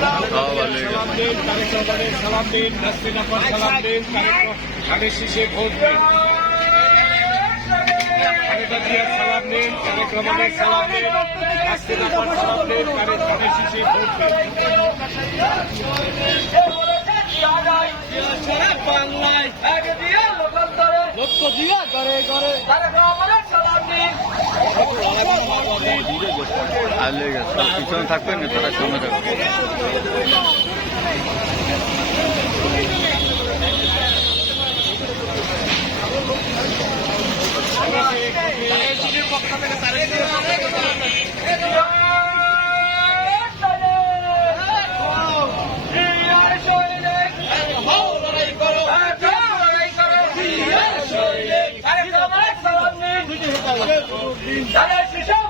দিন তারেক রহমানের সালাম দিন নাসরিন আপার সালাম দিন তারেক ধানের শীষে ভোট দিন খালেদা জিয়ার সালাম দিন তারেক রহমানের সালাম সালাম দিন সামনে থাকবে আরে না সবাই যদি কইতো তারেক রহমানের সবাই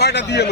কয়টা দিয়ে